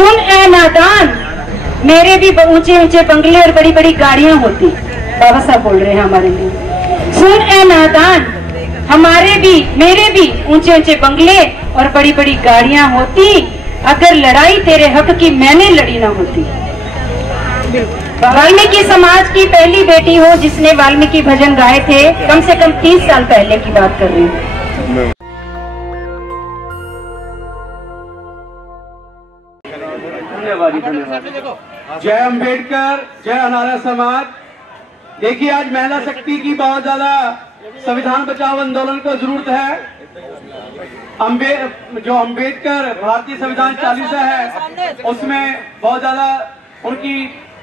सुन ए नादान, मेरे भी ऊंचे ऊंचे बंगले और बड़ी बड़ी गाड़ियां होती। बाबा साहब बोल रहे हैं हमारे लिए। सुन ए नादान, मेरे भी ऊंचे ऊंचे बंगले और बड़ी बड़ी गाड़ियां होती, अगर लड़ाई तेरे हक की मैंने लड़ी ना होती। वाल्मीकि समाज की पहली बेटी हो जिसने वाल्मीकि भजन गाए थे, कम से कम 30 साल पहले की बात कर रही हूँ। जय अम्बेडकर, जय अनारा समाज। देखिए, आज महिला शक्ति की बहुत ज्यादा संविधान बचाओ आंदोलन को जरूरत है। जो अम्बेडकर भारतीय संविधान चालीसा है, उसमें बहुत ज्यादा उनकी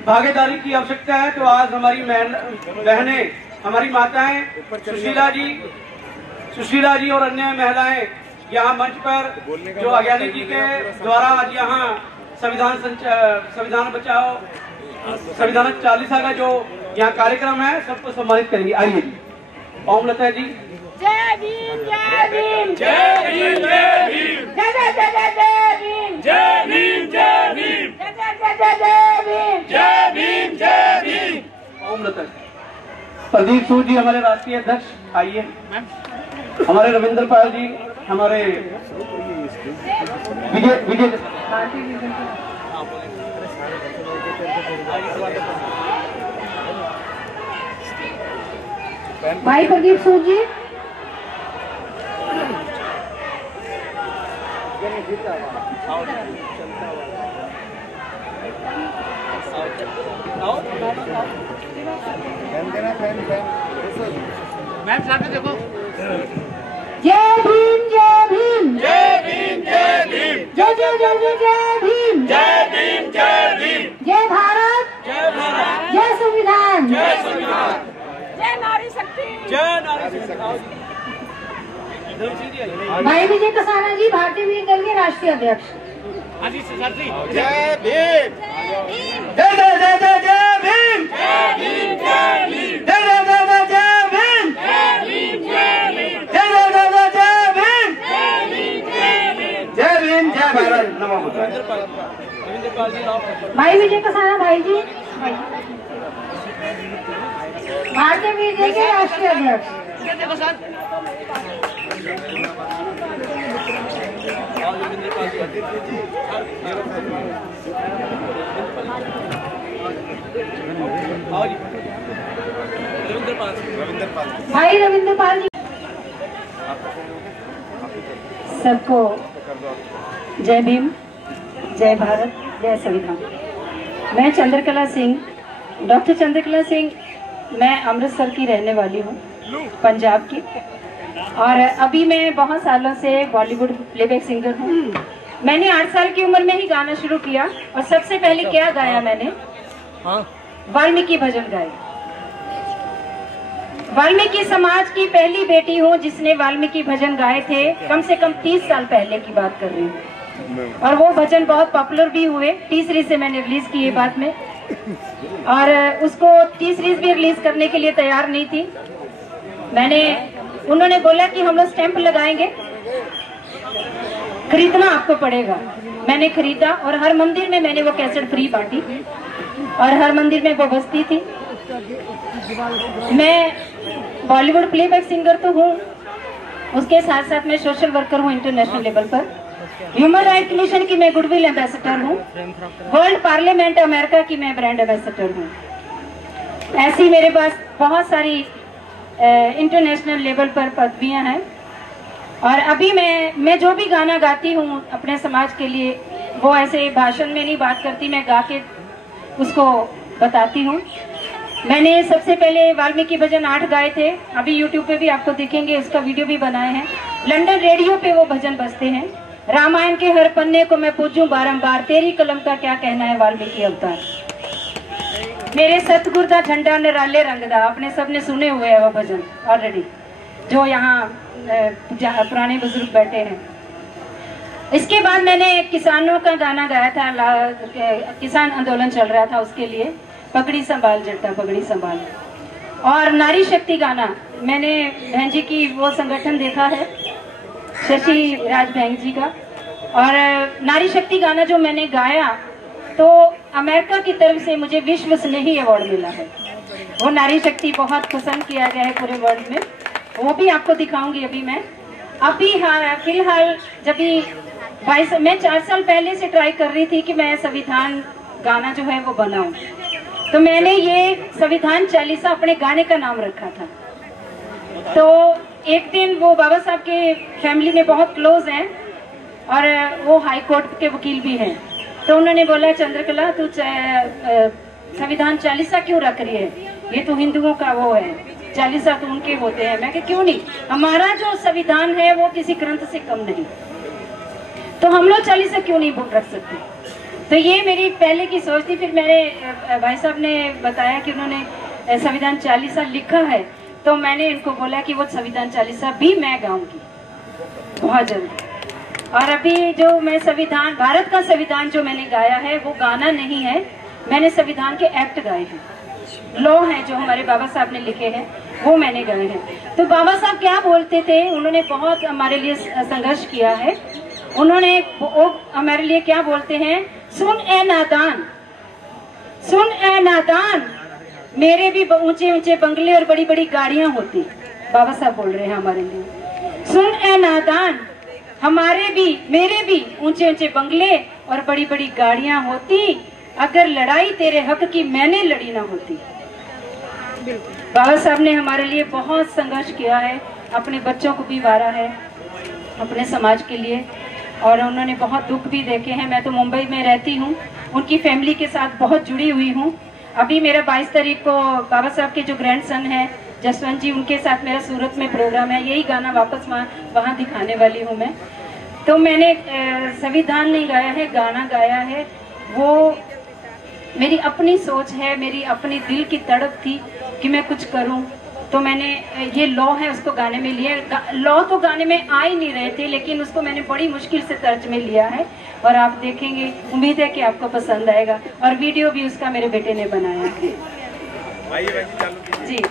भागीदारी की आवश्यकता है। तो आज हमारी बहनें, हमारी माताएं, सुशीला जी और अन्य महिलाएं यहाँ मंच पर जो अज्ञानी जी के द्वारा आज यहाँ संविधान बचाओ संविधान चालीसा का जो यहाँ कार्यक्रम है, सबको सम्मानित करेंगे। आइए जी। ओम लता जी। जय भीम, जय भीम, जय भीम, जय भीम, जय जय जय जय भीम, जय भीम, जय भीम, जय जय जय भीम, जय भीम, जय भीम। ओम लता जी। प्रदीप सूद जी हमारे राष्ट्रीय अध्यक्ष, आइए। हमारे रविंद्र पाल जी, हमारे विजय भाई प्रदीप सूद जी। मैम सामने देखो। जय भीम, जय भीम, जय भीम, जय भीम, जय जय जय जय जय भीम, जय भीम, जय भीम, जय भारत, जय भारत, जय संविधान, जय संविधान, जय नारी शक्ति, जय नारी शक्ति। भाई विजय कसाना जी, भारतीय वीर दल के राष्ट्रीय अध्यक्ष। जय भीम, जय जय जय जय जय भीम, जय भीम, जय भीम, जय जय जय जय जय भीम, जय भीम, जय भीम, जय जय जय जय जय भीम, जय भीम, जय भीम, जय भीम, जय भारत। नमो बुद्धाय। भाई विजय कसाना भाई जी, भारतीय वीर दल के राष्ट्रीय अध्यक्ष। भाई रविंद्र पाल जी। सबको जय भीम, जय भारत, जय संविधान। मैं चंद्रकला सिंह, डॉक्टर चंद्रकला सिंह। मैं अमृतसर की रहने वाली हूँ, पंजाब की। और अभी मैं बहुत सालों से बॉलीवुड प्लेबैक सिंगर हूँ। मैंने 8 साल की उम्र में ही गाना शुरू किया। और सबसे पहले क्या गाया मैंने? वाल्मीकि भजन गाए। वाल्मीकि समाज की पहली बेटी हूँ जिसने वाल्मीकि भजन गाए थे, कम से कम 30 साल पहले की बात कर रही हूँ। और वो भजन बहुत पॉपुलर भी हुए। टी सीरीज से मैंने रिलीज की ये बात में, और उसको टी सीरीज भी रिलीज करने के लिए तैयार नहीं थी। उन्होंने बोला कि हम लोग स्टैंप लगाएंगे, खरीदना आपको पड़ेगा। मैंने खरीदा और हर मंदिर में मैंने वो कैसेट फ्री बांटी और हर मंदिर में वो बजती थी। मैं बॉलीवुड प्लेबैक सिंगर तो हूँ, उसके साथ साथ मैं सोशल वर्कर हूँ इंटरनेशनल लेवल पर। ह्यूमन राइट मिशन की मैं गुडविल एम्बेसडर हूँ। वर्ल्ड पार्लियामेंट अमेरिका की मैं ब्रांड एम्बेसडर हूँ। ऐसी मेरे पास बहुत सारी इंटरनेशनल लेवल पर पदवियां हैं। और अभी मैं जो भी गाना गाती हूँ अपने समाज के लिए, वो ऐसे भाषण में नहीं बात करती, मैं गा के उसको बताती हूँ। मैंने सबसे पहले वाल्मीकि भजन 8 गाए थे। अभी यूट्यूब पे भी आपको दिखेंगे, उसका वीडियो भी बनाए हैं। लंदन रेडियो पे वो भजन बजते हैं। रामायण के हर पन्ने को मैं पूजूं बारंबार, तेरी कलम का क्या कहना है वाल्मीकि अवतार। मेरे सतगुरु दा झंडा निराले रंग दा, आपने सबने सुने हुए है वो भजन ऑलरेडी, जो यहाँ पुराने बुजुर्ग बैठे हैं। इसके बाद मैंने किसानों का गाना गाया था, किसान आंदोलन चल रहा था उसके लिए, पगड़ी संभाल जट्टा पगड़ी संभाल। और नारी शक्ति गाना मैंने बहन जी की वो संगठन देखा है, शशि राज बहन जी का, और नारी शक्ति गाना जो मैंने गाया तो अमेरिका की तरफ से मुझे विश्व स्नेही अवार्ड मिला है। वो नारी शक्ति बहुत पसंद किया गया है पूरे वर्ल्ड में, वो भी आपको दिखाऊंगी अभी मैं। अभी हाँ फिलहाल जब मैं 4 साल पहले से ट्राई कर रही थी कि मैं संविधान गाना जो है वो बनाऊं, तो मैंने ये संविधान चालीसा अपने गाने का नाम रखा था। तो एक दिन वो बाबा साहब के फैमिली में बहुत क्लोज हैं और वो हाई कोर्ट के वकील भी हैं, तो उन्होंने बोला चंद्रकला तू संविधान चालीसा क्यों रख रही है, ये तो हिंदुओं का वो है, चालीसा तो उनके होते हैं। मैं क्यों नहीं, हमारा जो संविधान है वो किसी ग्रंथ से कम नहीं, तो हम लोग चालीसा क्यों नहीं रख सकते। तो ये मेरी पहले की सोच थी। फिर मेरे भाई साहब ने बताया कि उन्होंने संविधान चालीसा लिखा है, तो मैंने इनको बोला कि वो संविधान चालीसा भी मैं गाऊंगी बहुत जल्दी। और अभी जो मैं संविधान, भारत का संविधान जो मैंने गाया है वो गाना नहीं है, मैंने संविधान के एक्ट गाए हैं, लॉ हैं जो हमारे बाबा साहब ने लिखे हैं वो मैंने गाए हैं। तो बाबा साहब क्या बोलते थे, उन्होंने बहुत हमारे लिए संघर्ष किया है। उन्होंने हमारे लिए क्या बोलते हैं, सुन ए नादान, सुन ए नादान, मेरे भी ऊंचे ऊंचे बंगले और बड़ी बड़ी गाड़ियां होती। बाबा साहब बोल रहे हैं हमारे लिए, सुन ए नादान, हमारे भी मेरे भी ऊंचे ऊंचे बंगले और बड़ी बड़ी गाड़ियां होती, अगर लड़ाई तेरे हक की मैंने लड़ी ना होती। बाबा साहब ने हमारे लिए बहुत संघर्ष किया है, अपने बच्चों को भी वारा है अपने समाज के लिए, और उन्होंने बहुत दुख भी देखे हैं। मैं तो मुंबई में रहती हूँ, उनकी फैमिली के साथ बहुत जुड़ी हुई हूँ। अभी मेरा 22 तारीख को बाबा साहब के जो ग्रैंडसन है जसवंत जी, उनके साथ मेरा सूरत में प्रोग्राम है, यही गाना वापस वहाँ दिखाने वाली हूँ मैं। तो मैंने संविधान नहीं गाया है, गाना गाया है, वो मेरी अपनी सोच है, मेरी अपनी दिल की तड़प थी कि मैं कुछ करूं। तो मैंने ये लॉ है उसको गाने में लिया। लॉ तो गाने में आ ही नहीं रहे थे, लेकिन उसको मैंने बड़ी मुश्किल से तर्ज में लिया है और आप देखेंगे, उम्मीद है कि आपको पसंद आएगा। और वीडियो भी उसका मेरे बेटे ने बनाया है। जी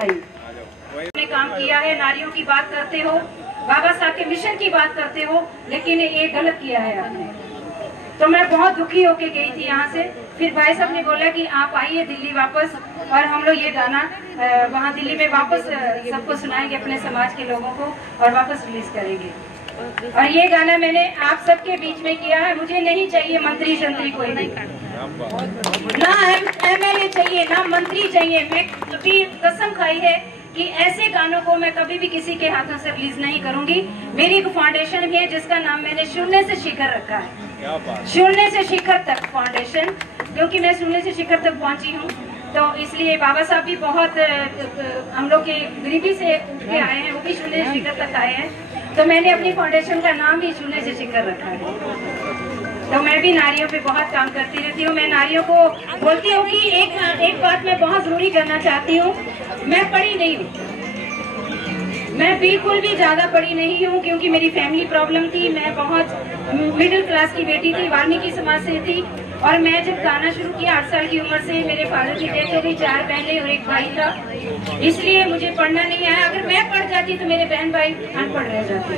आइए, काम किया है, नारियों की बात करते हो, बाबा साहब के मिशन की बात करते हो, लेकिन ये गलत किया है आपने। तो मैं बहुत दुखी होके गई थी यहाँ से। फिर भाई साहब ने बोला कि आप आइए दिल्ली वापस, और हम लोग ये गाना वहाँ दिल्ली में वापस सबको सुनाएंगे, अपने समाज के लोगों को, और वापस रिलीज करेंगे। और ये गाना मैंने आप सबके बीच में किया है। मुझे नहीं चाहिए मंत्री शंत्री, कोई नहीं, ना MLA चाहिए, ना मंत्री चाहिए। मैं कभी कसम खाई है कि ऐसे गानों को मैं कभी भी किसी के हाथों से रिलीज नहीं करूंगी। मेरी एक फाउंडेशन भी है जिसका नाम मैंने शून्य से शिखर रखा है, शून्य से शिखर तक फाउंडेशन, क्योंकि मैं शून्य से शिखर तक पहुंची हूँ। तो इसलिए बाबा साहब भी बहुत हम लोग के गरीबी से उठ के आए हैं, वो भी शून्य से शिखर तक आए हैं। तो मैंने अपनी फाउंडेशन का नाम भी शून्य से शिखर रखा है। तो मैं भी नारियों पे बहुत काम करती रहती हूँ। मैं नारियों को बोलती हूँ कि एक बात मैं बहुत जरूरी करना चाहती हूँ, मैं पढ़ी नहीं हूँ, मैं बिल्कुल भी ज्यादा पढ़ी नहीं हूँ, क्योंकि मेरी फैमिली प्रॉब्लम थी। मैं बहुत मिडिल क्लास की बेटी थी, वाल्मीकि समाज से थी। और मैं जब गाना शुरू किया 8 साल की उम्र से, मेरे फादर की डेथ हो गई, 4 बहनें और एक भाई था, इसलिए मुझे पढ़ना नहीं आया। अगर मैं पढ़ जाती तो मेरे बहन भाई अनपढ़ रह जाते।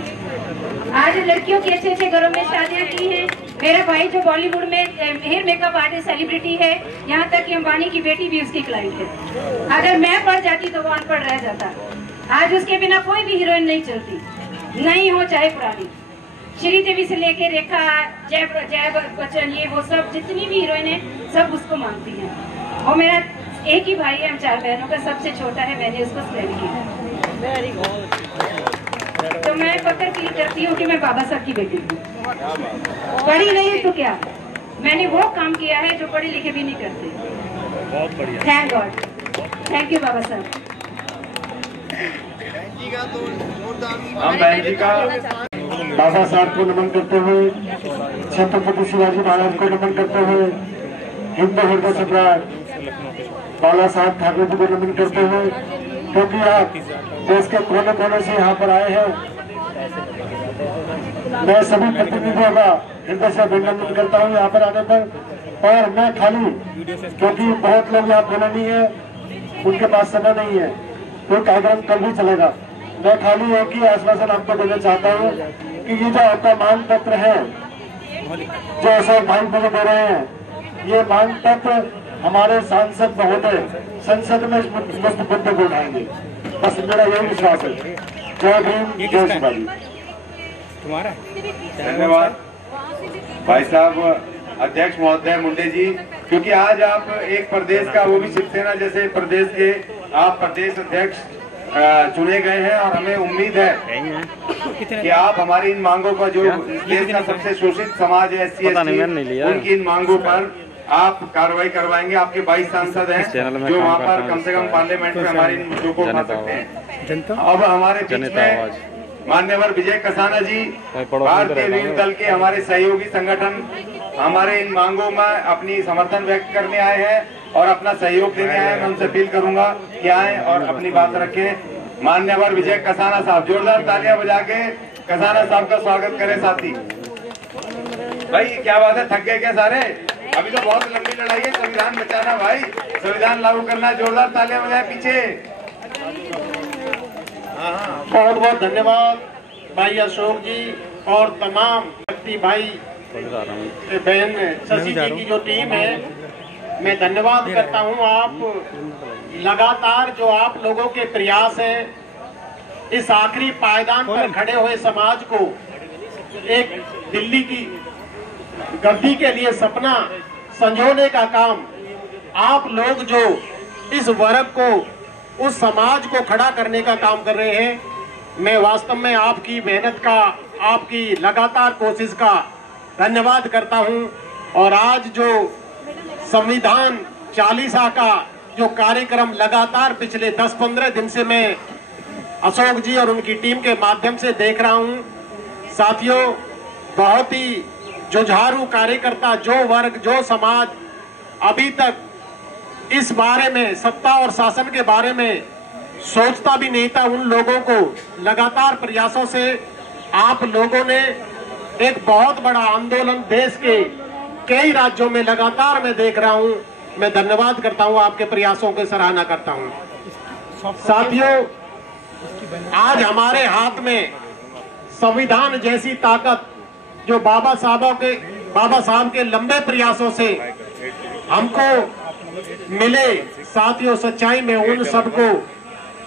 आज लड़कियों की अच्छे अच्छे घरों में शादियां की हैं। मेरा भाई जो बॉलीवुड में हेयर मेकअप आर्टिस्ट सेलिब्रिटी है, यहाँ तक कि अंबानी की बेटी भी उसकी क्लाइंट है। अगर मैं पढ़ जाती तो वो अनपढ़ रह जाता। आज उसके बिना कोई भी हीरोइन नहीं चलती, नहीं हो चाहे पुरानी। श्रीदेवी से लेके रेखा, जय बच्चन, ये वो सब जितनी भी हीरोइन है सब उसको मांगती हैं। वो मेरा एक ही भाई है, हम 4 बहनों का सबसे छोटा है, मैंने उसको सिलेक्ट किया। तो मैं फक्र फील करती हूँ कि मैं बाबा साहब की बेटी हूँ। पढ़ी नहीं तो क्या, मैंने वो काम किया है जो पढ़े लिखे भी नहीं करते। बहुत बढ़िया, थैंक गॉड, थैंक यू बाबा साहब। हम बहन जी का बाबा साहब को नमन करते हुए, छत्रपति शिवाजी महाराज को नमन करते हुए, हिंदू हृदय सम्राट बाला साहब ठाकुर जी को नमन करते हुए, क्योंकि आप देश के कोने कोने से यहाँ पर आए हैं, मैं सभी प्रतिनिधियों का हृदय से अभिनंदन करता हूँ यहाँ पर आने पर। और मैं खाली, क्योंकि बहुत लोग यहाँ बोले नहीं है, उनके पास समय नहीं है, तो कार्यक्रम कल भी चलेगा। मैं खाली एक ही आश्वासन आपको देना चाहता हूँ कि ये जो प्रमाण पत्र है जो अशोक भाई मुझे दे रहे हैं, ये मांग पत्र हमारे सांसद महोदय संसद में इस मुद्दे को उठाएंगे। बस मेरा यही विश्वास है। जय भीम, जय शिवाजी। तुम्हारा धन्यवाद भाई साहब। अध्यक्ष महोदय मुंडे जी, क्योंकि आज आप एक प्रदेश का, वो भी शिवसेना जैसे प्रदेश के आप प्रदेश अध्यक्ष चुने गए हैं और हमें उम्मीद है कि आप हमारी इन मांगों पर, जो देश का सबसे शोषित समाज है SC ST, उनकी इन मांगों पर आप कार्रवाई करवाएंगे। आपके 22 सांसद हैं जो वहाँ पर कम से कम पार्लियामेंट में हमारी इन मुद्दों को उठा सकते हैं। अब हमारे बीच में मान्यवर विजय कसाना जी, भारतीय वीर दल के हमारे सहयोगी संगठन, हमारे इन मांगों में अपनी समर्थन व्यक्त करने आए हैं और अपना सहयोग देने आए हैं। मैं उनसे अपील करूंगा कि आए और अपनी बात रखें। मान्यवर विजय कसाना साहब, जोरदार तालियां बजा के कसाना साहब का स्वागत करें। साथी भाई क्या बात है, थक गए क्या सारे? अभी तो बहुत लंबी लड़ाई है। संविधान बचाना भाई, संविधान लागू करना। जोरदार तालियां बजाए पीछे। बहुत बहुत धन्यवाद भाई अशोक जी और तमाम व्यक्ति भाई बहन शशि जी की जो टीम है, मैं धन्यवाद करता हूं। आप लगातार जो आप लोगों के प्रयास है, इस आखिरी पायदान पर खड़े हुए समाज को एक दिल्ली की गद्दी के लिए सपना संजोने का काम आप लोग जो इस वर्ग को, उस समाज को खड़ा करने का काम कर रहे हैं, मैं वास्तव में आपकी मेहनत का, आपकी लगातार कोशिश का धन्यवाद करता हूं। और आज जो संविधान चालीसा का जो कार्यक्रम लगातार पिछले 10-15 दिन से मैं अशोक जी और उनकी टीम के माध्यम से देख रहा हूं, साथियों, बहुत ही जुझारू कार्यकर्ता, जो वर्ग, जो समाज अभी तक इस बारे में, सत्ता और शासन के बारे में सोचता भी नहीं था, उन लोगों को लगातार प्रयासों से आप लोगों ने एक बहुत बड़ा आंदोलन देश के कई राज्यों में लगातार मैं देख रहा हूं। मैं धन्यवाद करता हूं, आपके प्रयासों की सराहना करता हूं। साथियों, आज हमारे हाथ में संविधान जैसी ताकत, जो बाबा साहब के लंबे प्रयासों से हमको मिले, साथियों, सच्चाई में उन सबको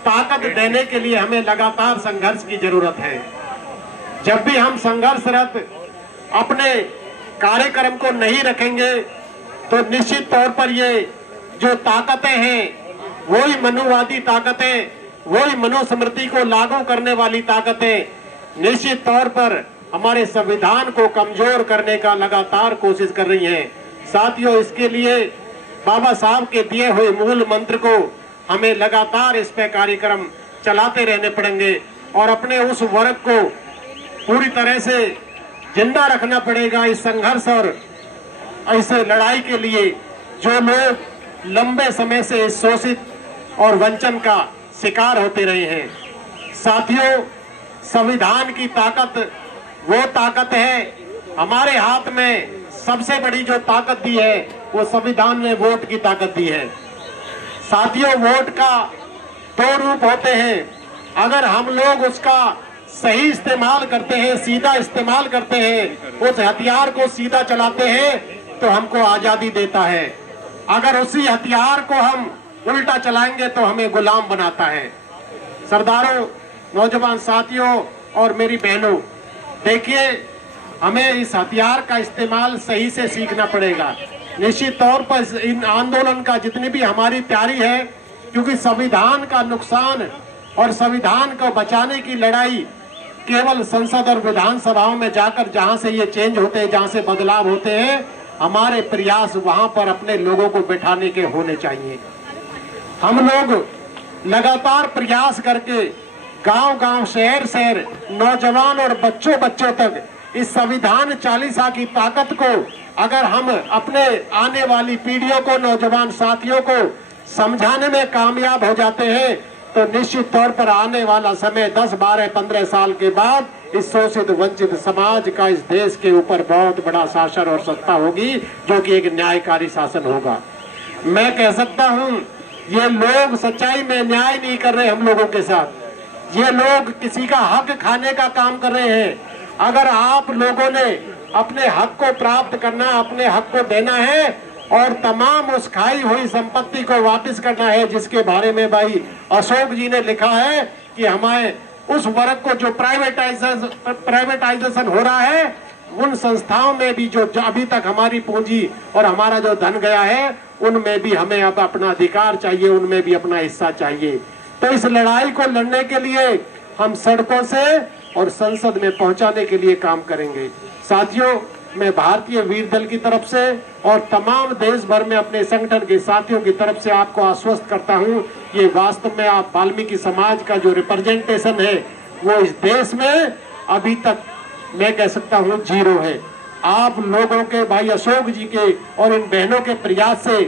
ताकत देने के लिए हमें लगातार संघर्ष की जरूरत है। जब भी हम संघर्षरत अपने कार्यक्रम को नहीं रखेंगे तो निश्चित तौर पर ये जो ताकतें हैं, वही मनुवादी ताकतें, वही मनुस्मृति को लागू करने वाली ताकतें निश्चित तौर पर हमारे संविधान को कमजोर करने का लगातार कोशिश कर रही हैं। साथियों, इसके लिए बाबा साहब के दिए हुए मूल मंत्र को हमें लगातार इस पे कार्यक्रम चलाते रहने पड़ेंगे और अपने उस वर्ग को पूरी तरह से जिंदा रखना पड़ेगा इस संघर्ष और ऐसे लड़ाई के लिए, जो लोग लंबे समय से शोषित और वंचन का शिकार होते रहे हैं। साथियों, संविधान की ताकत वो ताकत है, हमारे हाथ में सबसे बड़ी जो ताकत दी है वो संविधान ने वोट की ताकत दी है। साथियों, वोट का दो रूप होते हैं। अगर हम लोग उसका सही इस्तेमाल करते हैं, सीधा इस्तेमाल करते हैं, उस हथियार को सीधा चलाते हैं तो हमको आजादी देता है। अगर उसी हथियार को हम उल्टा चलाएंगे तो हमें गुलाम बनाता है। सरदारों, नौजवान साथियों और मेरी बहनों, देखिए, हमें इस हथियार का इस्तेमाल सही से सीखना पड़ेगा। निश्चित तौर पर इन आंदोलन का जितनी भी हमारी तैयारी है, क्योंकि संविधान का नुकसान और संविधान को बचाने की लड़ाई केवल संसद और विधानसभाओं में जाकर जहां से ये चेंज होते हैं, जहां से बदलाव होते हैं, हमारे प्रयास वहां पर अपने लोगों को बैठाने के होने चाहिए। हम लोग लगातार प्रयास करके गांव-गांव, शहर-शहर, नौजवान और बच्चों तक इस संविधान चालीसा की ताकत को अगर हम अपने आने वाली पीढ़ियों को, नौजवान साथियों को समझाने में कामयाब हो जाते हैं तो निश्चित तौर पर आने वाला समय 10, 12, 15 साल के बाद इस शोषित वंचित समाज का इस देश के ऊपर बहुत बड़ा शासन और सत्ता होगी, जो कि एक न्यायकारी शासन होगा। मैं कह सकता हूं, ये लोग सच्चाई में न्याय नहीं कर रहे हम लोगों के साथ। ये लोग किसी का हक खाने का काम कर रहे हैं। अगर आप लोगों ने अपने हक को प्राप्त करना, अपने हक को देना है और तमाम उस खाई हुई संपत्ति को वापस करना है, जिसके बारे में भाई अशोक जी ने लिखा है कि हमारे उस वर्ग को जो प्राइवेटाइजेशन हो रहा है, उन संस्थाओं में भी जो अभी तक हमारी पूंजी और हमारा जो धन गया है, उनमें भी हमें अब अपना अधिकार चाहिए, उनमें भी अपना हिस्सा चाहिए। तो इस लड़ाई को लड़ने के लिए हम सड़कों से और संसद में पहुंचाने के लिए काम करेंगे। साथियों, मैं भारतीय वीर दल की तरफ से और तमाम देश भर में अपने संगठन के साथियों की तरफ से आपको आश्वस्त करता हूं, ये वास्तव में आप वाल्मीकि समाज का जो रिप्रेजेंटेशन है वो इस देश में अभी तक मैं कह सकता हूं जीरो है। आप लोगों के, भाई अशोक जी के और इन बहनों के प्रयास से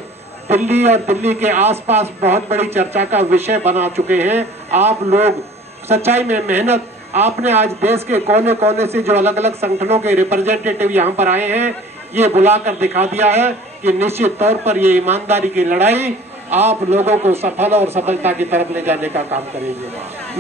दिल्ली और दिल्ली के आसपास बहुत बड़ी चर्चा का विषय बना चुके हैं। आप लोग सच्चाई में मेहनत, आपने आज देश के कोने कोने से जो अलग अलग संगठनों के रिप्रेजेंटेटिव यहाँ पर आए हैं, ये बुलाकर दिखा दिया है कि निश्चित तौर पर ये ईमानदारी की लड़ाई आप लोगों को सफल और सफलता की तरफ ले जाने का काम करेगी।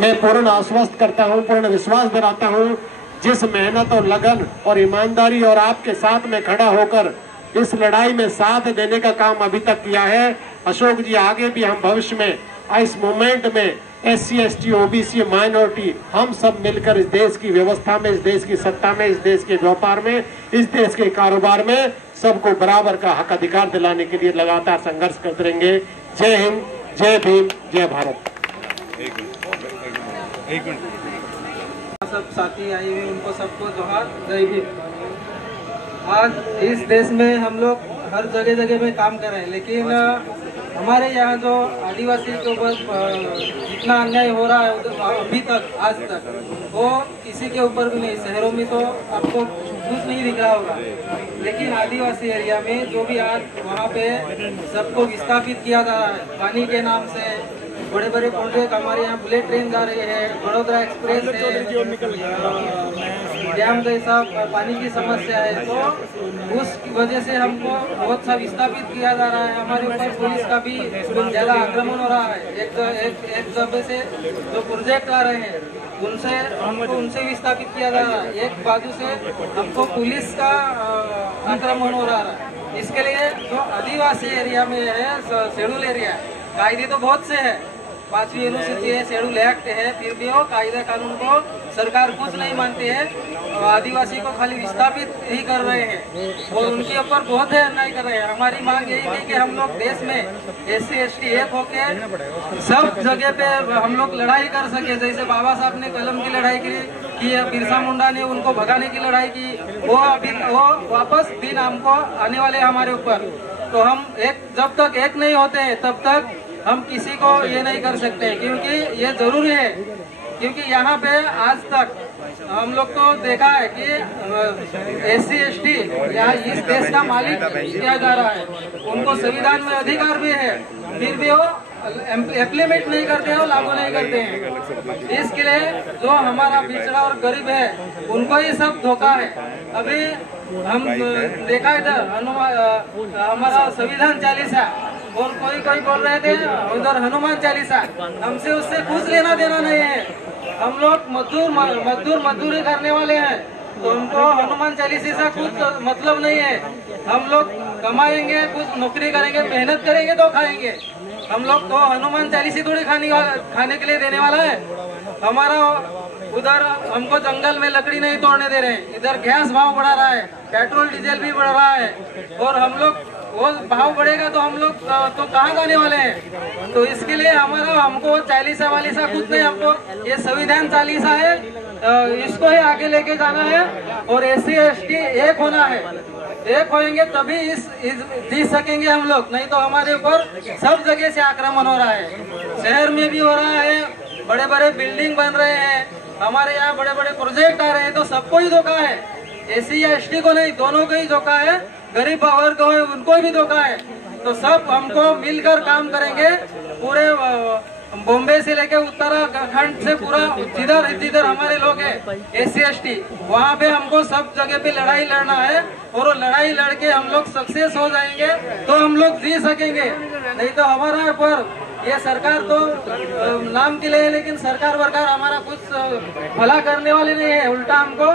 मैं पूर्ण आश्वस्त करता हूँ, पूर्ण विश्वास दिलाता हूँ, जिस मेहनत और लगन और ईमानदारी और आपके साथ में खड़ा होकर इस लड़ाई में साथ देने का काम अभी तक किया है, अशोक जी आगे भी हम भविष्य में इस मूवमेंट में SC, ST, OBC, माइनॉरिटी, हम सब मिलकर इस देश की व्यवस्था में, इस देश की सत्ता में, इस देश के व्यापार में, इस देश के कारोबार में सबको बराबर का हक अधिकार दिलाने के लिए लगातार संघर्ष करते रहेंगे। जय हिंद, जय भीम, जय भारत। एक मिनट। सब साथी आए हुए उनको सबको जोहार, जय भीम। आज इस देश में हम लोग हर जगह जगह में काम कर रहे हैं, लेकिन हमारे यहाँ जो आदिवासी के ऊपर जितना अन्याय हो रहा है अभी तक, आज तक, वो किसी के ऊपर भी नहीं। शहरों में तो आपको कुछ नहीं दिख रहा होगा, लेकिन आदिवासी एरिया में जो भी आज वहाँ पे सबको विस्थापित किया जा रहा है पानी के नाम से। बड़े बड़े प्रोजेक्ट हमारे यहाँ बुलेट ट्रेन जा रही है, बड़ौदा एक्सप्रेस है, डैम जैसा पानी की समस्या है, तो उस वजह से हमको बहुत सा विस्थापित किया जा रहा है। हमारे ऊपर पुलिस का भी ज्यादा आक्रमण हो रहा है। एक जगह से जो प्रोजेक्ट आ रहे हैं उनसे हमको उनसे विस्थापित किया जा रहा है। एक बाजू से हमको पुलिस का आक्रमण हो रहा है। इसके लिए जो आदिवासी एरिया में है, शेड्यूल एरिया, कायदे तो बहुत से है, 5वीं अनुसूची है, शेड्यूल एक्ट है, फिर भी वो कायदे कानून को सरकार कुछ नहीं मानती है। आदिवासी को खाली विस्थापित ही कर रहे हैं और उनके ऊपर बहुत है अन्याय कर रहे हैं। हमारी मांग यही थी कि हम लोग देश में SC, ST एक होके सब जगह पे हम लोग लड़ाई कर सके। जैसे बाबा साहब ने कलम की लड़ाई की है, बिरसा मुंडा ने उनको भगाने की लड़ाई की, वो अभी वो वापस दिन हमको आने वाले हमारे ऊपर। तो हम जब तक एक नहीं होते हैं तब तक हम किसी को ये नहीं कर सकते, क्योंकि ये जरूरी है। क्योंकि यहाँ पे आज तक हम लोग तो देखा है कि SC, ST या इस देश का मालिक किया जा रहा है, उनको संविधान में अधिकार भी है, फिर भी वो इम्प्लीमेंट नहीं करते हैं, लागू नहीं करते हैं। इसके लिए जो हमारा पिछड़ा और गरीब है उनको ही सब धोखा है। अभी हम देखा इधर हमारा संविधान 40 है और कोई बोल रहे थे उधर हनुमान 40, हमसे उससे कुछ लेना देना नहीं है। हम लोग मजदूरी करने वाले हैं, तो हमको हनुमान 40 से कुछ मतलब नहीं है। हम लोग कमाएंगे, कुछ नौकरी करेंगे, मेहनत करेंगे तो खाएंगे। हम लोग तो हनुमान 40 थोड़ी खाने के लिए देने वाला है। हमारा उधर हमको जंगल में लकड़ी नहीं तोड़ने दे रहे हैं, इधर गैस भाव बढ़ा रहा है, पेट्रोल डीजल भी बढ़ रहा है, और हम लोग वो भाव बढ़ेगा तो हम लोग तो कहाँ जाने वाले हैं। तो इसके लिए हमको 40 कुछ नहीं, हमको ये संविधान 40 है, इसको ही आगे लेके जाना है और SC, ST एक होना है। एक होंगे तभी इस जीत सकेंगे हम लोग, नहीं तो हमारे ऊपर सब जगह से आक्रमण हो रहा है। शहर में भी हो रहा है, बड़े बड़े बिल्डिंग बन रहे हैं, हमारे यहाँ बड़े बड़े प्रोजेक्ट आ रहे हैं, तो सबको ही धोखा है। SC या ST को नहीं, दोनों को ही धोखा है। गरीब वर्ग को है उनको भी धोखा है। तो सब हमको मिलकर काम करेंगे, पूरे बॉम्बे से लेके उत्तराखंड से पूरा जिधर हमारे लोग हैं SC, ST, वहाँ पे हमको सब जगह पे लड़ाई लड़ना है। और वो लड़ाई लड़के हम लोग सक्सेस हो जाएंगे तो हम लोग जी सकेंगे। नहीं तो हमारा ऊपर ये सरकार तो नाम के लिए है, लेकिन सरकार वरकार हमारा कुछ भला करने वाले नहीं है, उल्टा हमको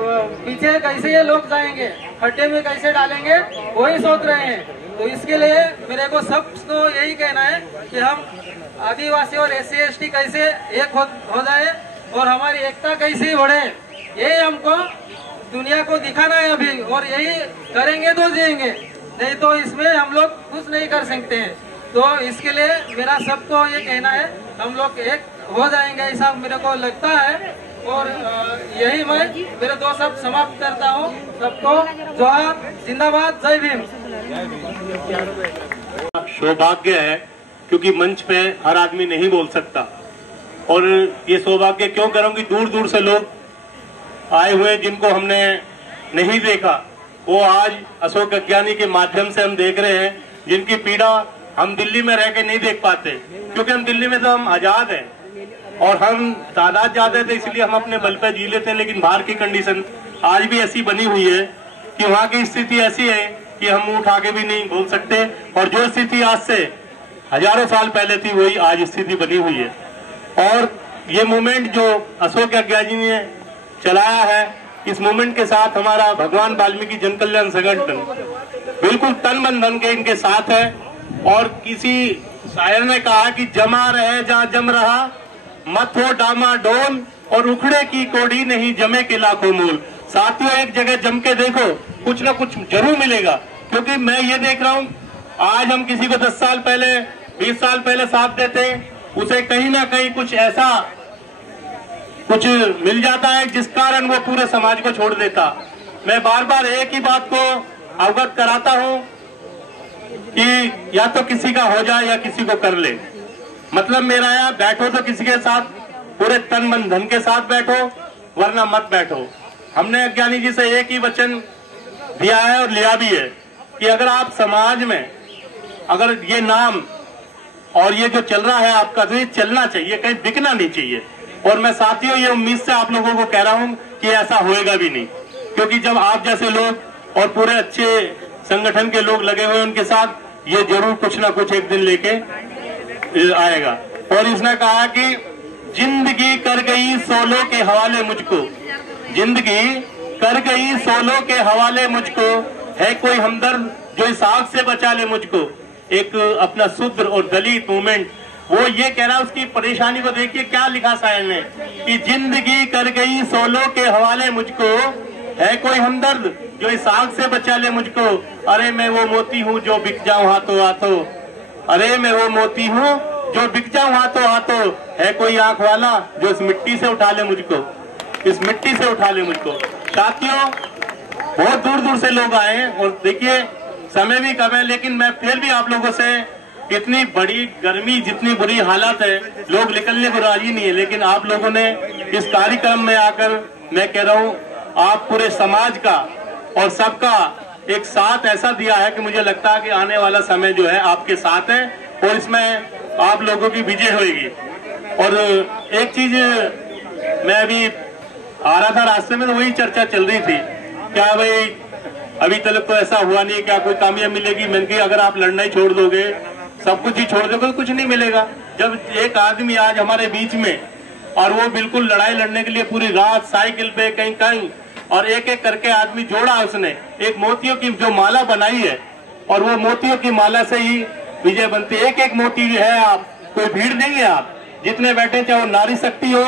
पीछे कैसे ये लोग जाएंगे, खड्डे में कैसे डालेंगे, वही सोच रहे हैं। तो इसके लिए मेरे को सबको यही कहना है कि हम आदिवासी और SC/ST कैसे एक हो जाए और हमारी एकता कैसे बढ़े, यही हमको दुनिया को दिखाना है अभी, और यही करेंगे तो जिएंगे, नहीं तो इसमें हम लोग कुछ नहीं कर सकते हैं। तो इसके लिए मेरा सबको ये कहना है, हम लोग एक हो जाएंगे ऐसा मेरे को लगता है। और यही मैं मेरे दो शब्द समाप्त करता हूँ। सबको जोहार, जिंदाबाद, जय भीम। सौभाग्य है क्योंकि मंच पे हर आदमी नहीं बोल सकता, और ये सौभाग्य क्यों करूंगी, दूर दूर से लोग आए हुए जिनको हमने नहीं देखा, वो आज अशोक अज्ञानी के माध्यम से हम देख रहे हैं, जिनकी पीड़ा हम दिल्ली में रह के नहीं देख पाते, क्योंकि हम दिल्ली में तो हम आजाद हैं और हम तादाद ज्यादा थे इसलिए हम अपने बल पे जी लेते हैं। लेकिन बाहर की कंडीशन आज भी ऐसी बनी हुई है कि वहाँ की स्थिति ऐसी है कि हम मुंह उठा के भी नहीं बोल सकते, और जो स्थिति आज से हजारों साल पहले थी वही आज स्थिति बनी हुई है। और ये मूवमेंट जो अशोक अज्ञानी ने चलाया है, इस मूवमेंट के साथ हमारा भगवान वाल्मीकि जन कल्याण संगठन बिल्कुल तन मन धन के इनके साथ है। और किसी शायर ने कहा कि जमा रहे जहाँ जम रहा, मत हो डामाडोल, और उखड़े की कौड़ी नहीं जमे के लाखों मूल। साथियों, एक जगह जम के देखो, कुछ ना कुछ जरूर मिलेगा, क्योंकि मैं ये देख रहा हूँ आज हम किसी को 10 साल पहले 20 साल पहले साथ देते, उसे कहीं ना कहीं कुछ ऐसा कुछ मिल जाता है जिस कारण वो पूरे समाज को छोड़ देता। मैं बार बार एक ही बात को अवगत कराता हूँ कि या तो किसी का हो जाए या किसी को कर ले। मतलब मेरा यहाँ बैठो तो किसी के साथ पूरे तन मन धन के साथ बैठो, वरना मत बैठो। हमने अज्ञानी जी से एक ही वचन दिया है और लिया भी है कि अगर आप समाज में अगर ये नाम और ये जो चल रहा है आपका, तो ये चलना चाहिए, कहीं बिकना नहीं चाहिए। और मैं साथियों ये उम्मीद से आप लोगों को कह रहा हूँ कि ऐसा होएगा भी नहीं, क्योंकि जब आप जैसे लोग और पूरे अच्छे संगठन के लोग लगे हुए उनके साथ, ये जरूर कुछ ना कुछ एक दिन लेके आएगा। और इसने कहा कि जिंदगी कर गई सोलो के हवाले मुझको, जिंदगी कर गई सोलो के हवाले मुझको, है कोई हमदर्द जो इस आग से बचा ले मुझको। एक अपना शूद्र और दलित मूवमेंट, वो ये कह रहा है, उसकी परेशानी को देखिए क्या लिखा शायर ने कि जिंदगी कर गई सोलो के हवाले मुझको, है कोई हमदर्द जो इस आग से बचा ले मुझको। अरे मैं वो मोती हूँ जो बिक जाऊं हाथों हाथों, अरे मैं वो मोती हूँ जो बिक जाऊं हाथों हाथों, है कोई आंख वाला जो इस मिट्टी से उठा ले मुझको, इस मिट्टी से उठा ले मुझको। साथियों, बहुत दूर दूर से लोग आए हैं, और देखिए समय भी कम है, लेकिन मैं फिर भी आप लोगों से, इतनी बड़ी गर्मी, जितनी बुरी हालत है, लोग निकलने को राजी नहीं है, लेकिन आप लोगों ने इस कार्यक्रम में आकर, मैं कह रहा हूँ, आप पूरे समाज का और सबका एक साथ ऐसा दिया है कि मुझे लगता है कि आने वाला समय जो है आपके साथ है, और इसमें आप लोगों की विजय होगी। और एक चीज, मैं अभी आ रहा था रास्ते में, तो वही चर्चा चल रही थी, क्या भाई अभी तक तो ऐसा हुआ नहीं, क्या कोई कामयाबी मिलेगी। मैंने कहा अगर आप लड़ना ही छोड़ दोगे, सब कुछ ही छोड़ दोगे, तो कुछ नहीं मिलेगा। जब एक आदमी आज हमारे बीच में, और वो बिल्कुल लड़ाई लड़ने के लिए पूरी रात साइकिल पे कहीं कहीं, और एक एक करके आदमी जोड़ा, उसने एक मोतियों की जो माला बनाई है, और वो मोतियों की माला से ही विजय बनती है। एक एक मोती है, आप कोई भीड़ नहीं है, आप जितने बैठे, चाहे वो नारी शक्ति हो,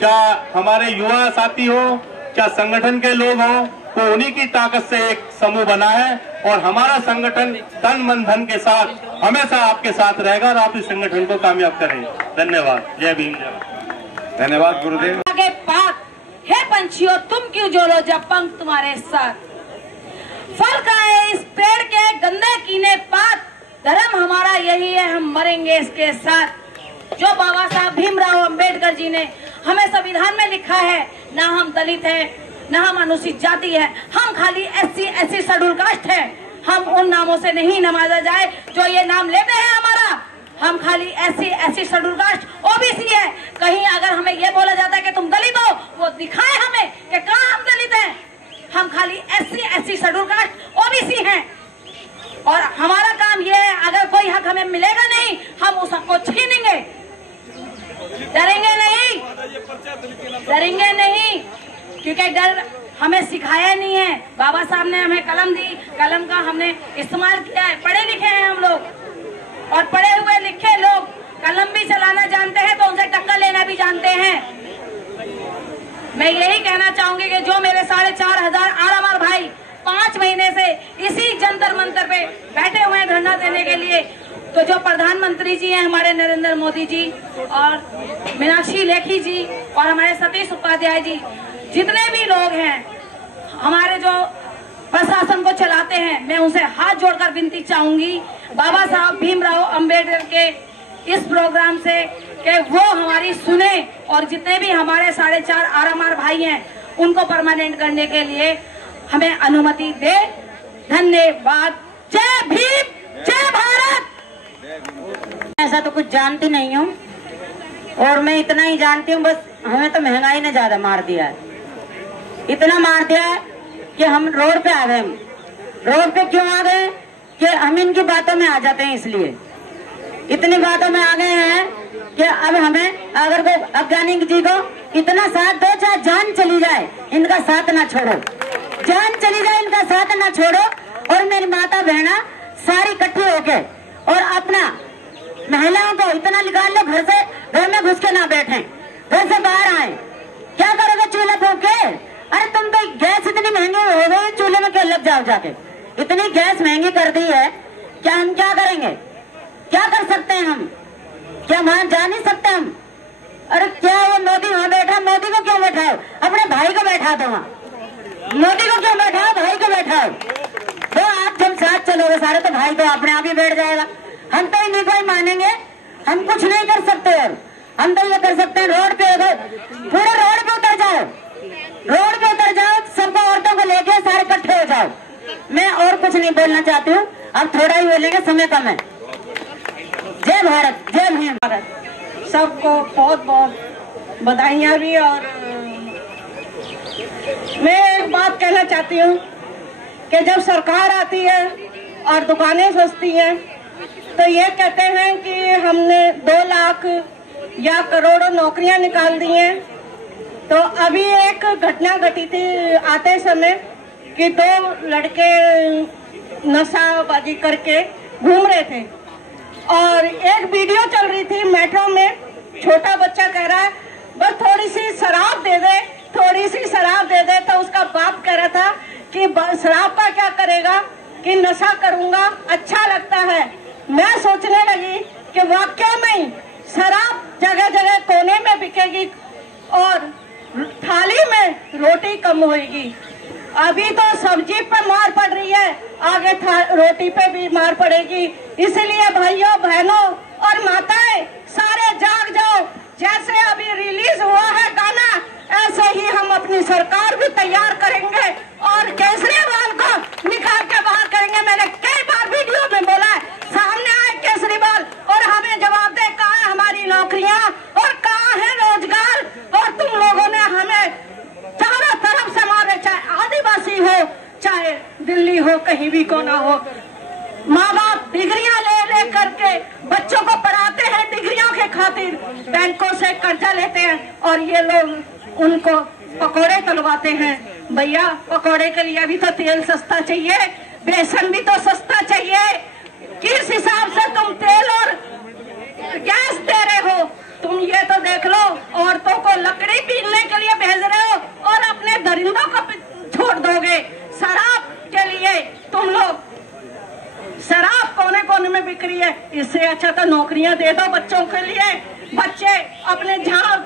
चाहे हमारे युवा साथी हो, चाहे संगठन के लोग हो, तो उन्हीं की ताकत से एक समूह बना है। और हमारा संगठन तन मन धन के साथ हमेशा आपके साथ रहेगा, और आप इस संगठन को कामयाब करें। धन्यवाद। जय भीम। धन्यवाद गुरुदेव। आगे पात हे पंछियों, तुम क्यों जोड़ो जब पंख तुम्हारे साथ, फल खाए इस पेड़ के गंदे कीने पात, धर्म हमारा यही है, हम मरेंगे इसके साथ। जो बाबा साहब भीमराव अंबेडकर जी ने हमें संविधान में लिखा है, ना हम दलित हैं, ना हम अनुसूचित जाति है, हम खाली SC/ST शेड्यूल कास्ट है। हम उन नामों से नहीं नवाजा जाए जो ये नाम लेते हैं हमारा। हम खाली SC/ST शेड्यूल कास्ट OBC है। कहीं अगर हमें ये बोला जाता है कि तुम दलित हो, वो दिखाए हमें कि कहाँ हम दलित हैं। हम खाली SC/ST शेड्यूल कास्ट OBC हैं, और हमारा काम ये है, अगर कोई हक हमें मिलेगा नहीं, हम उस हक को छीनेंगे। डरेंगे नहीं, डरेंगे नहीं, क्योंकि डर हमें सिखाया नहीं है। बाबा साहब ने हमें कलम दी, कलम का हमने इस्तेमाल किया है। पढ़े लिखे हैं हम लोग, और पढ़े हुए लिखे लोग कलम भी चलाना जानते हैं तो उनसे टक्कर लेना भी जानते हैं। मैं यही कहना चाहूंगी कि जो मेरे 4,500 आरामार भाई 5 महीने से इसी जंतर मंतर पे बैठे हुए हैं धरना देने के लिए, तो जो प्रधानमंत्री जी हैं हमारे नरेंद्र मोदी जी और मीनाक्षी लेखी जी और हमारे सतीश उपाध्याय जी, जितने भी लोग हैं हमारे जो प्रशासन को चलाते हैं, मैं उनसे हाथ जोड़कर विनती चाहूंगी बाबा साहब भीमराव अंबेडकर के इस प्रोग्राम से कि वो हमारी सुने और जितने भी हमारे 4.5 आरामार भाई हैं उनको परमानेंट करने के लिए हमें अनुमति दे। धन्यवाद। जय भीम, जय भारत। ऐसा तो कुछ जानती नहीं हूँ, और मैं इतना ही जानती हूँ, बस हमें तो महंगाई ने ज्यादा मार दिया है। इतना मार दिया है कि हम रोड पे आ गए। रोड पे क्यों आ गए कि हम इनकी बातों में आ जाते हैं, इसलिए इतनी बातों में आ गए हैं कि अब हमें अगर कोई अफगानी जी को इतना साथ दो, चाहे जान चली जाए इनका साथ ना छोड़ो, जान चली जाए इनका साथ ना छोड़ो। और मेरी माता बहना सारी इकट्ठी होके और अपना महिलाओं को इतना निकाल लो घर से, घर में घुस के ना बैठे, घर से बाहर आए। क्या करोगे चूल्हा फूंक के? अरे तुम तो गैस इतनी महंगी हो गई, चूल्हे में क्या लग जाओ जाके। इतनी गैस महंगी कर दी है, क्या हम क्या करेंगे? क्या कर सकते हैं हम? क्या वहां जा नहीं सकते हम? अरे क्या वो मोदी वहां बैठा, मोदी को क्यों बैठाओ? अपने भाई को बैठा दो वहाँ। मोदी को क्यों बैठाओ? भाई को बैठाओ। तो आप जब साथ चलोगे सारे तो भाई तो अपने आप ही बैठ जाएगा। हम तो इन्हीं को ही मानेंगे, हम कुछ नहीं कर सकते। और हम तो ये कर सकते हैं रोड पे, पूरे रोड पे उतर जाओ, रोड पे उतर जाओ, सबको औरतों को लेके सारे इकट्ठे हो जाओ। मैं और कुछ नहीं बोलना चाहती हूँ, अब थोड़ा ही बोलेंगे, समय कम है। जय भारत, जय भीम भारत। सबको बहुत बहुत बधाइयाँ भी। और मैं एक बात कहना चाहती हूँ कि जब सरकार आती है और दुकानें सस्ती हैं तो ये कहते हैं कि हमने 2 लाख या करोड़ों नौकरियां निकाल दी हैं। तो अभी एक घटना घटी थी आते समय कि 2 लड़के नशाबाजी करके घूम रहे थे और एक वीडियो चल रही थी मेट्रो में। छोटा बच्चा कह रहा है बस थोड़ी सी शराब दे दे, थोड़ी सी शराब दे दे। तो उसका बाप कह रहा था कि शराब का क्या करेगा, कि नशा करूंगा, अच्छा लगता है। मैं सोचने लगी कि वाकई में शराब जगह जगह कोने में बिकेगी और थाली में रोटी कम होगी। अभी तो सब्जी पे मार पड़ रही है, आगे रोटी पे भी मार पड़ेगी। इसलिए भाइयों बहनों और माताएं सारे जाग जाओ। जैसे अभी रिलीज हुआ है गाना, ऐसे ही हम अपनी सरकार भी तैयार करेंगे और केजरीवाल को निकाल के बाहर करेंगे। मैंने कई बार वीडियो में बोला है, सामने आए केजरीवाल और हमें जवाब दे कहाँ है हमारी नौकरियां और कहाँ है रोजगार। और तुम लोगों ने हमें चारों तरफ से मारे, चाहे आदिवासी हो चाहे दिल्ली हो, कहीं भी को ना हो। माँ बाप डिग्रियां ले करके बच्चों को पढ़ाते हैं, डिग्रियों के खातिर बैंकों से कर्जा लेते हैं और ये लोग उनको पकोड़े तलवाते हैं। भैया पकोड़े के लिए भी तो तेल सस्ता चाहिए, बेसन भी तो सस्ता चाहिए। किस हिसाब से तुम तेल और गैस दे रहे हो? तुम ये तो देख लो, औरतों को लकड़ी बीनने के लिए भेज रहे हो और अपने दरिंदों को छोड़ दोगे। शराब के लिए तुम लोग, शराब कोने कोने में बिक रही है, इससे अच्छा तो नौकरियां दे दो बच्चों के लिए। बच्चे अपने जहाँ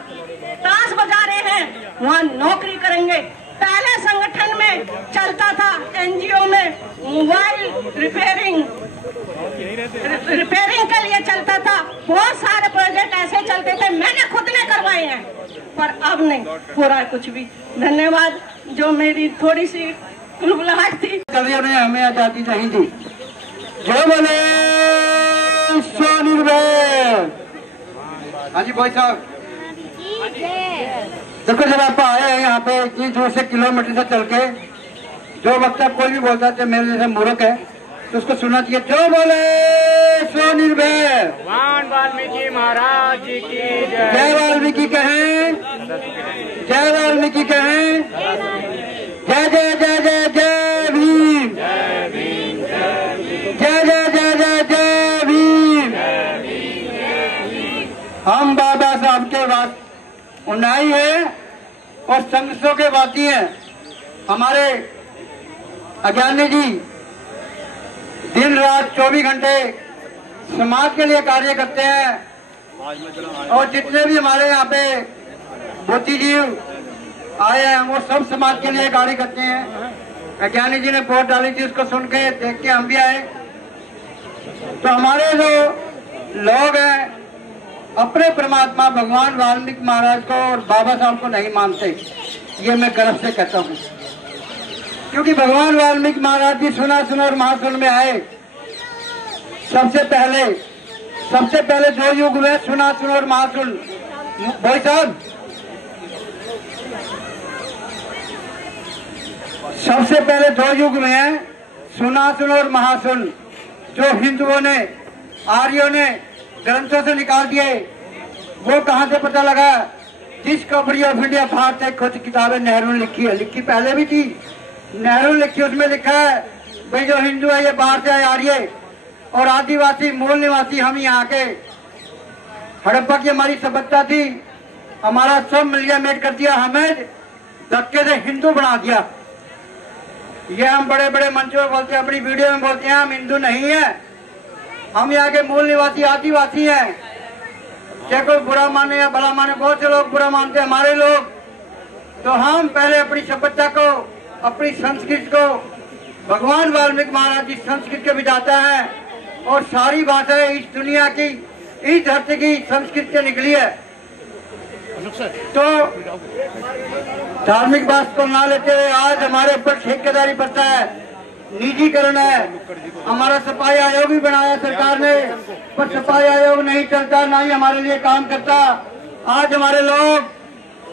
ताश बजा रहे हैं वहाँ नौकरी करेंगे। पहले संगठन में चलता था, एनजीओ में मोबाइल रिपेयरिंग के लिए चलता था। बहुत सारे प्रोजेक्ट ऐसे चलते थे, मैंने खुद ने करवाए हैं, पर अब नहीं हो रहा है कुछ भी। धन्यवाद। जो मेरी थोड़ी सी कुलबुलाहट थी, कवियों ने हमें आजादी नहीं दी। जय बोले स्वनिर्भर। हाँ जी भाई साहब, देखो जब आप आए हैं यहाँ पे इतनी दूर से किलोमीटर से चल के, जो वक्ता कोई भी बोलता है मेरे जैसे मूर्ख है तो उसको सुनना चाहिए। जो बोले स्वनिर्भर। भगवान वाल्मीकि महाराज जी की जय। जय वाल्मीकि कहें, जय वाल्मीकि कहें, जय जय जय जय जय भीम, जय जय जय जय जय भीम। हम बाबा साहब के बाद उन्नाई है और संघर्षों के वादी हैं। हमारे अज्ञानी जी दिन रात 24 घंटे समाज के लिए कार्य करते हैं और जितने भी हमारे यहाँ पे बुद्धिजीव आए हैं वो सब समाज के लिए कार्य करते हैं। अज्ञानी जी ने पोस्ट डाली थी, उसको सुन के देख के हम भी आए। तो हमारे जो लोग हैं अपने परमात्मा भगवान वाल्मीकि महाराज को और बाबा साहब को नहीं मानते, ये मैं गर्व से कहता हूँ। क्योंकि भगवान वाल्मीकि महाराज जी सुनासुन और महासुन में आए। सबसे पहले दो युग में सुनासुन और महासुन। भाई साहब, सबसे पहले दो युग में सुनासुन और महासुन जो हिंदुओं ने, आर्यों ने ग्रंथों से निकाल दिए, वो कहां से पता लगा? डिस्कवरी ऑफ इंडिया भारत ने कुछ किताबें नेहरू ने लिखी है, लिखी पहले भी थी, नेहरू ने लिखी। उसमें लिखा है भाई जो हिंदू है ये बाहर से आए आर्य और आदिवासी मूल निवासी हम यहाँ के। हड़प्पा की हमारी सभ्यता थी, हमारा सब मिलिया मेट कर दिया, हमें धक्के से हिंदू बना दिया। ये हम बड़े बड़े मंचों में बोलते हैं, अपनी वीडियो में बोलते हैं हम हिंदू नहीं है, हम यहाँ के मूल निवासी आदिवासी हैं। चाहे कोई बुरा माने या भला माने, बहुत से लोग बुरा मानते हैं हमारे लोग। तो हम पहले अपनी सभ्यता को, अपनी संस्कृति को, भगवान वाल्मीकि महाराज जी संस्कृत के विधाता है और सारी भाषाएं इस दुनिया की, इस धरती की संस्कृत से निकली है। तो धार्मिक बात को ना लेते हुए आज हमारे ऊपर ठेकेदारी पड़ता है, निजीकरण है। हमारा सफाई आयोग भी बनाया सरकार ने, पर सफाई आयोग नहीं चलता, ना ही हमारे लिए काम करता। आज हमारे लोग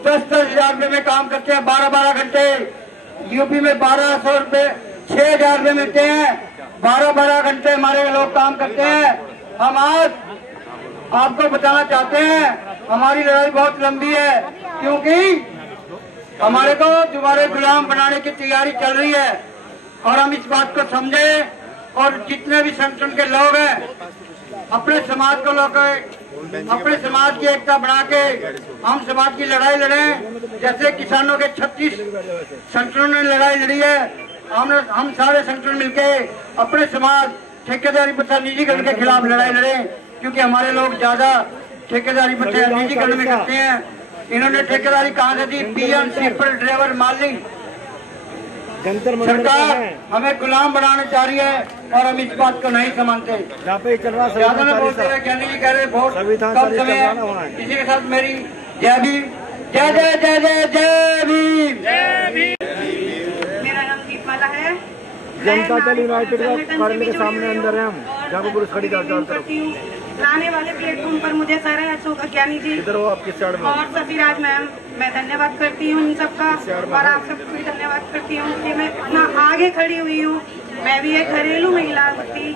10-10 हजार रुपए में काम करते हैं, 12-12 घंटे। यूपी में 1200 रुपए, 6,000 रुपए मिलते हैं, 12-12 घंटे हमारे लोग काम करते हैं। हम आज आपको बताना चाहते हैं हमारी लड़ाई बहुत लंबी है, क्योंकि हमारे को दोबारा गुलाम बनाने की तैयारी चल रही है और हम इस बात को समझे। और जितने भी संगठन के लोग हैं अपने समाज को लोग, अपने समाज की एकता बना के हम समाज की लड़ाई लड़ें। जैसे किसानों के 36 संगठनों ने लड़ाई लड़ी है, हम सारे संगठन मिलके अपने समाज ठेकेदारी प्रथा निजीकरण के खिलाफ लड़ाई लड़ें। क्योंकि हमारे लोग ज्यादा ठेकेदारी प्रथा निजीकरण में करते हैं। इन्होंने ठेकेदारी कहाँ से दी? पीएम, सीपर, ड्राइवर, मालिक। सरकार हमें गुलाम बनाना चाह रही है और हम इस बात को नहीं समझते। ज्यादा न बोलते हैं, ज्ञानी जी कह रहे बहुत कम समय है। इसी के साथ मेरी जय भीम, जय जय जय जय जय भीम। मेरा नाम दीपमाला है, जनता दल यूनाइटेड का कार्यालय के सामने अंदर है हम, जहाँ पर पुलिस खड़ी करती हूँ। लाने वाले प्लेटफॉर्म पर मुझे सारे अशोक अज्ञानी जी और सफीराज मैम, मैं धन्यवाद करती हूँ इन सबका और आप सबको भी धन्यवाद करती हूँ कि मैं इतना आगे खड़ी हुई हूँ। मैं भी एक घरेलू महिला थी,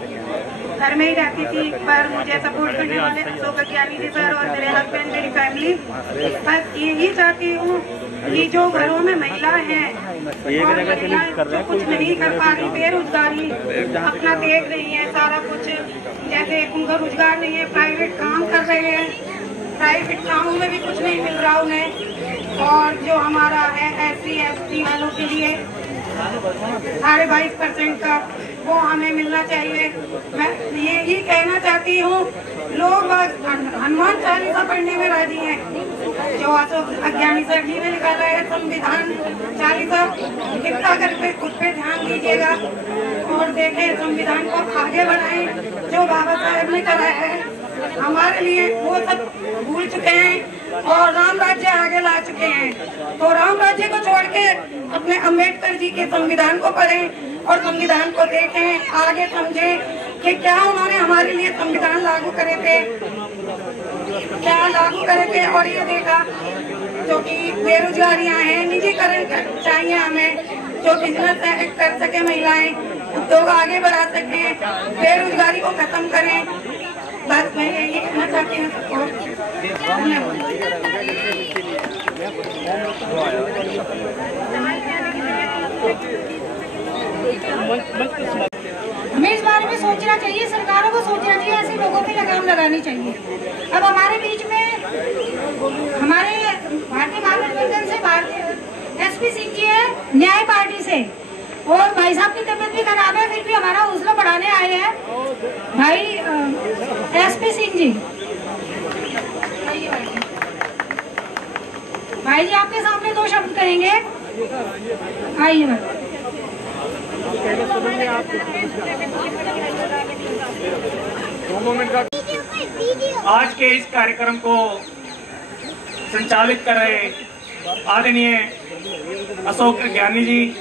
घर में ही रहती थी, पर मुझे सपोर्ट करने वाले अशोक अज्ञानी जी सर और मेरे हस्बैंड, मेरी फैमिली। बस यही चाहती हूँ कि जो घरों में महिला हैं और महिलाएं जो कुछ नहीं कर पा रही, बेरोजगारी अपना देख रही है सारा कुछ, जैसे उनका रोजगार नहीं है, प्राइवेट काम कर रहे हैं, प्राइवेट कामों में भी कुछ नहीं मिल रहा उन्हें। और जो हमारा है SC ST वालों के लिए 22.5% का वो हमें मिलना चाहिए। मैं ये ही कहना चाहती हूँ, लोग हनुमान चालीसा पढ़ने में राजी हैं, जो अशोक अज्ञानी सर जी ने निकाला है संविधान चालीसा, कृपया करके खुद पे ध्यान दीजिएगा और देखें, संविधान को आगे बढ़ाएं। जो बाबा साहेब ने कराया है हमारे लिए वो सब भूल चुके हैं और राम राज्य आगे ला चुके हैं। तो राम राज्य को छोड़ के अपने अम्बेडकर जी के संविधान को पढ़ें और संविधान को देखें, आगे समझें कि क्या उन्होंने हमारे लिए संविधान लागू करे थे, क्या लागू करे थे। और ये देखा जो कि बेरोजगारियां हैं, निजीकरण चाहिए हमें, जो बिजनेस कर सके महिलाएं, उद्योग आगे बढ़ा सके, बेरोजगारी को खत्म करें। बस मैं यही कहना चाहती हूँ सबको। हमें इस बारे में सोचना चाहिए, सरकारों को सोचना चाहिए, ऐसे लोगों पे लगाम लगानी चाहिए। अब हमारे बीच में हमारे भारतीय महागठबंधन से एसपी सिंह जी है, न्याय पार्टी से, और भाई साहब की तबीयत भी खराब है, फिर भी हमारा हौसला बढ़ाने आए हैं भाई एसपी सिंह जी। भाई जी आपके सामने 2 शब्द करेंगे, आइए भाई। आज के इस कार्यक्रम को संचालित कर रहे आदरणीय अशोक ज्ञानी जी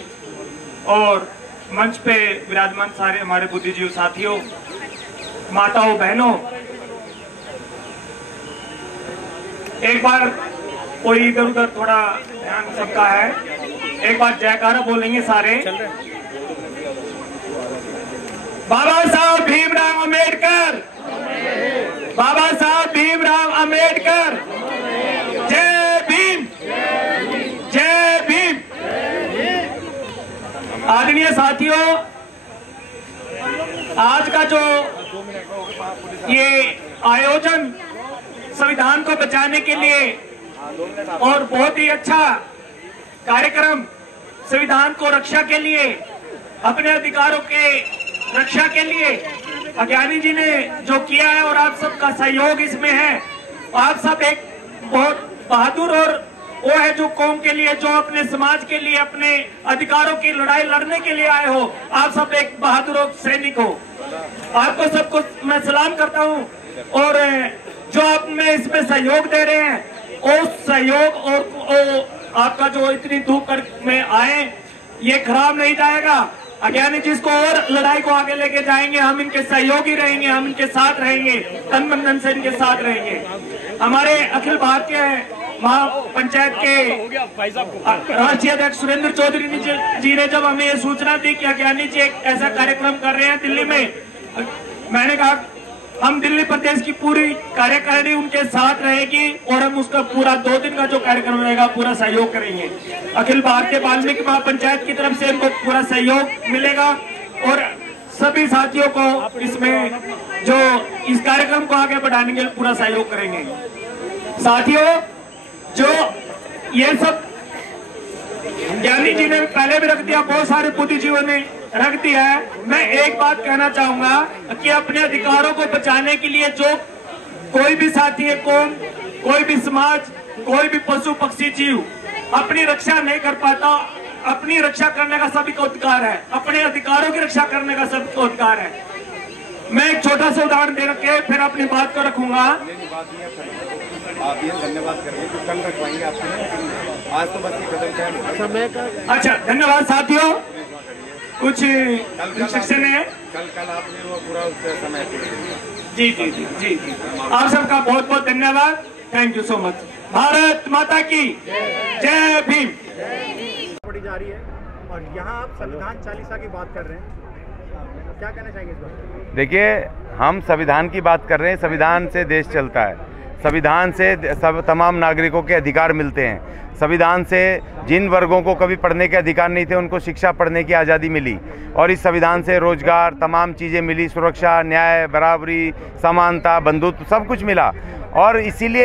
और मंच पे विराजमान सारे हमारे बुद्धिजीवी साथियों, माताओं, बहनों, एक बार कोई इधर उधर थोड़ा ध्यान सबका है, एक बार जयकारा बोलेंगे सारे। बाबा साहब भीमराव अम्बेडकर, बाबा साहब भीमराव अम्बेडकर, जय भीम, जय भीम। आदरणीय साथियों, आज का जो ये आयोजन संविधान को बचाने के लिए और बहुत ही अच्छा कार्यक्रम, संविधान को रक्षा के लिए, अपने अधिकारों के रक्षा के लिए अज्ञानी जी ने जो किया है और आप सबका सहयोग इसमें है। आप सब एक बहुत बहादुर और वो है जो कौम के लिए, जो अपने समाज के लिए, अपने अधिकारों की लड़ाई लड़ने के लिए आए हो। आप सब एक बहादुर सैनिक हो। आपको सबको मैं सलाम करता हूँ और जो आप में इसमें सहयोग दे रहे हैं, उस सहयोग और आपका जो इतनी धूप में आए, ये खराब नहीं जाएगा। अज्ञानी जी इसको और लड़ाई को आगे लेके जाएंगे, हम इनके सहयोगी रहेंगे, हम इनके साथ रहेंगे, तन मन धन से इनके साथ रहेंगे। हमारे अखिल भारतीय महापंचायत के राष्ट्रीय अध्यक्ष सुरेंद्र चौधरी जी ने जब हमें ये सूचना दी कि अज्ञानी जी एक ऐसा कार्यक्रम कर रहे हैं दिल्ली में, मैंने कहा हम दिल्ली प्रदेश की पूरी कार्यकारिणी उनके साथ रहेगी और हम उसका पूरा 2 दिन का जो कार्यक्रम रहेगा पूरा सहयोग करेंगे। अखिल भारतीय वाल्मीकि महापंचायत की तरफ से इनको पूरा सहयोग मिलेगा और सभी साथियों को इसमें जो इस कार्यक्रम को आगे बढ़ाने के लिए पूरा सहयोग करेंगे। साथियों, जो ये सब ज्ञानी जी ने पहले भी रख दिया, बहुत सारे बुद्धिजीवियों ने रख दिया है। मैं एक बात कहना चाहूंगा कि अपने अधिकारों को बचाने के लिए जो कोई भी साथी है, कौम, कोई भी समाज, कोई भी पशु पक्षी जीव अपनी रक्षा नहीं कर पाता, अपनी रक्षा करने का सभी को अधिकार है, अपने अधिकारों की रक्षा करने का सभी को अधिकार है। मैं एक छोटा सा उदाहरण दे रखे फिर अपनी बात को रखूंगा। आप ये धन्यवाद करेंगे तो कल रखवाएंगे आपसे, आज तो बस ये कदम। अच्छा, धन्यवाद साथियों। कुछ इंस्ट्रक्शन है कल आपने वो पूरा समय जी जी जी जी जी आप सबका बहुत बहुत धन्यवाद। Thank you so much. Bharat माता की जय भीम। बड़ी जा रही है और यहाँ आप संविधान चालीसा की बात कर रहे हैं, क्या कहना चाहेंगे इस बात? देखिए, हम संविधान की बात कर रहे हैं। संविधान से देश चलता है, संविधान से सब तमाम नागरिकों के अधिकार मिलते हैं। संविधान से जिन वर्गों को कभी पढ़ने के अधिकार नहीं थे उनको शिक्षा पढ़ने की आज़ादी मिली और इस संविधान से रोजगार, तमाम चीज़ें मिली, सुरक्षा, न्याय, बराबरी, समानता, बंधुत्व, सब कुछ मिला और इसीलिए